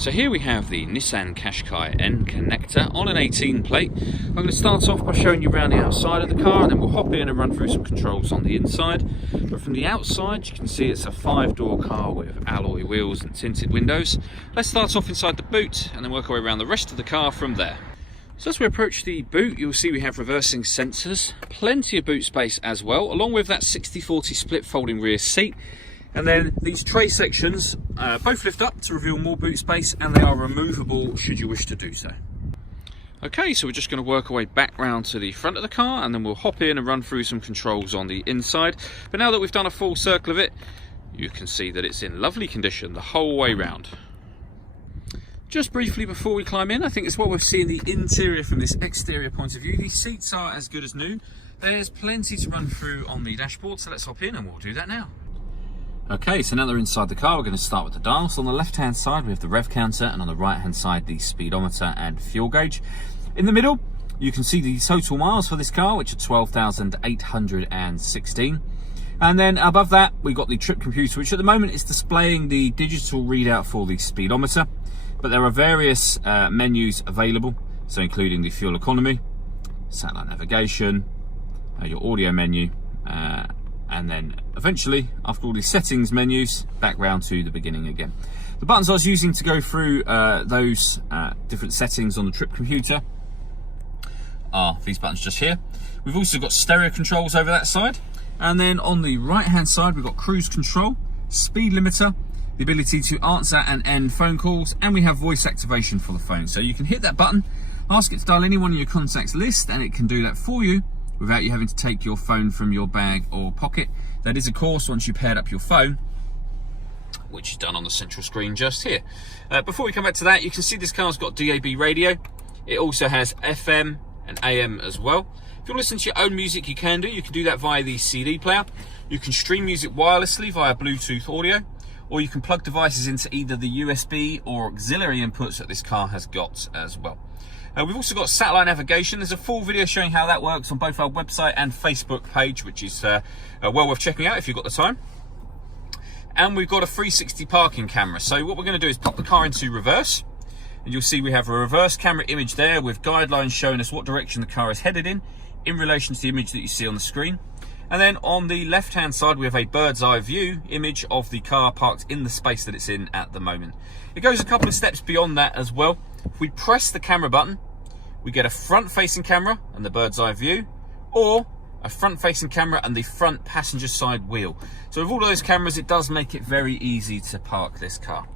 So here we have the Nissan Qashqai N connector on an 18 plate. I'm going to start off by showing you around the outside of the car, and then we'll hop in and run through some controls on the inside. But from the outside you can see it's a 5-door car with alloy wheels and tinted windows. Let's start off inside the boot and then work our way around the rest of the car from there. So as we approach the boot, you'll see we have reversing sensors, plenty of boot space as well, along with that 60/40 split folding rear seat. And then these tray sections both lift up to reveal more boot space, and they are removable should you wish to do so. Okay, so we're just going to work our way back round to the front of the car, and then we'll hop in and run through some controls on the inside. But now that we've done a full circle of it, you can see that it's in lovely condition the whole way round. Just briefly before we climb in, I think it's what we're seeing the interior from this exterior point of view. These seats are as good as new. There's plenty to run through on the dashboard, so let's hop in and we'll do that now. Okay, so now that we're inside the car, we're going to start with the dials. On the left-hand side, we have the rev counter, and on the right-hand side, the speedometer and fuel gauge. In the middle, you can see the total miles for this car, which are 12,816. And then above that, we've got the trip computer, which at the moment is displaying the digital readout for the speedometer. But there are various menus available, so including the fuel economy, satellite navigation, your audio menu, and then eventually, after all these settings menus, back round to the beginning again. The buttons I was using to go through those different settings on the trip computer are these buttons just here. We've also got stereo controls over that side. And then on the right hand side, we've got cruise control, speed limiter, the ability to answer and end phone calls, and we have voice activation for the phone. So you can hit that button, ask it to dial anyone in your contacts list, and it can do that for you without you having to take your phone from your bag or pocket. That is, of course, once you paired up your phone, which is done on the central screen just here. Before we come back to that, you can see this car's got DAB radio. It also has FM and AM as well. If you want to listen to your own music, you can do. You can do that via the CD player. You can stream music wirelessly via Bluetooth audio, or you can plug devices into either the USB or auxiliary inputs that this car has got as well. We've also got satellite navigation. There's a full video showing how that works on both our website and Facebook page, which is well worth checking out if you've got the time. And we've got a 360 parking camera. So what we're going to do is pop the car into reverse, and you'll see we have a reverse camera image there with guidelines showing us what direction the car is headed in relation to the image that you see on the screen. And then on the left hand side, we have a bird's eye view image of the car parked in the space that it's in at the moment. It goes a couple of steps beyond that as well. If we press the camera button, we get a front facing camera and the bird's eye view, or a front facing camera and the front passenger side wheel. So with all of those cameras, it does make it very easy to park this car.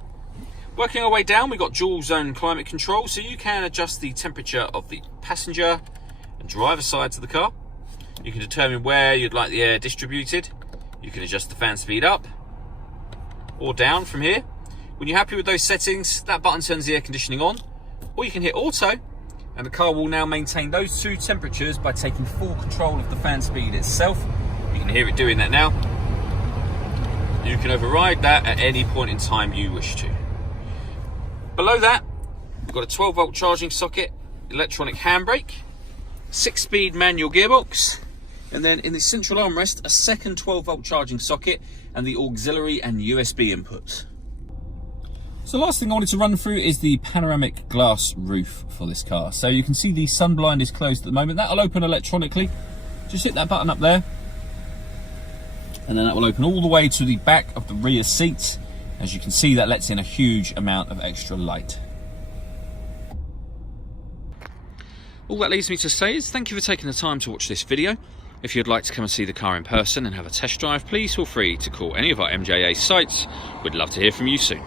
Working our way down, we've got dual zone climate control, so you can adjust the temperature of the passenger and driver sides of the car. You can determine where you'd like the air distributed. You can adjust the fan speed up or down from here. When you're happy with those settings, that button turns the air conditioning on, or you can hit auto, and the car will now maintain those two temperatures by taking full control of the fan speed itself. You can hear it doing that now. You can override that at any point in time you wish to. Below that, we've got a 12-volt charging socket, electronic handbrake, 6-speed manual gearbox, and then in the central armrest, a second 12-volt charging socket and the auxiliary and USB inputs. So the last thing I wanted to run through is the panoramic glass roof for this car. So you can see the sun blind is closed at the moment. That'll open electronically. Just hit that button up there, and then that will open all the way to the back of the rear seat. As you can see, that lets in a huge amount of extra light. All that leaves me to say is thank you for taking the time to watch this video. If you'd like to come and see the car in person and have a test drive, please feel free to call any of our MJA sites. We'd love to hear from you soon.